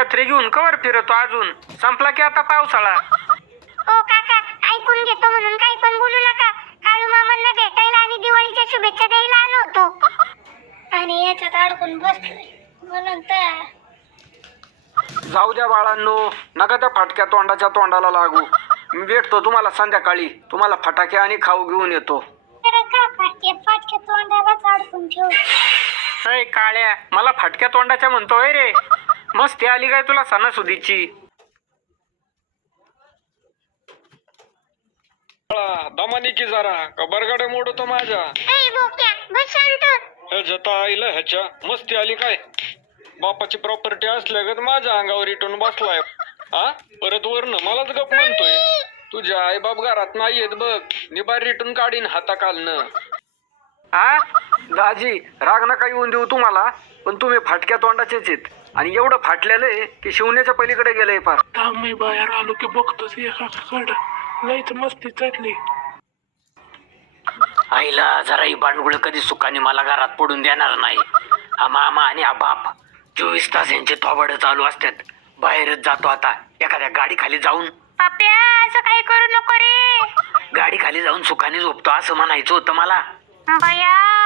छत्री घेऊन कवर फिरतो अजून? संपला की आता पावसाळा. ओ काका, ऐकून घेतो म्हणून काही पण बोलू नका. काळू मामांना भेटायला आणि दिवाळीच्या शुभेच्छा द्यायला आलो होतो. आणि याच्यात अडकून बसलोय म्हणून तर. जाऊ द्या बाळांनो, नका त्या फाटक्या तोंडाच्या तोंडाला लागू. मी भेटतो तुम्हाला संध्याकाळी. तुम्हाला फटाके आणि खाऊ घेऊन येतो. तर का फाटक्या तोंडालाच अडकून ठेवू? अय काळ्या, मला फाटक्या तोंडाच्या म्हणतोय रे. मस्ती आली काय तुला सणासुदीची? दमानी की जरा कबरगडे मोडतो माझ्या. ए बोक्या, बस शांत. जता आईला ह्याच्या मस्ती आली काय? बापाची प्रॉपर्टी असल्यागत माझ्या अंगावर इटून बसलाय. हा, परत वरनं मलाच गप म्हणतोय. तुझ्या आई बाप घरात नाहीयेत बघ. निबार रिटून काढीन हाताखालनं. आ दाजी, राग नका येऊन देऊ तुम्हाला, पण तुम्ही फाटक्या तोंडाचेच आहेत. आणि एवढं फाटलेलं आहे की शिवण्याच्या पलीकडे गेलंय फार. मी बाहेर आलो की बघतोच एकाकडं लईच मस्ती चढली. आईला जराही बांडगुळ कधी सुखाने मला घरात पडून देणार नाही. हा मामा आणि हा बाप 24 तास यांचे थोबाड चालू असतात. बाहेरच जातो आता एखाद्या गाडी खाली जाऊन. पाप्या, असं काही करू नको रे. गाडी खाली जाऊन सुखाने झोपतो असं म्हणायचं होतं मला. बया,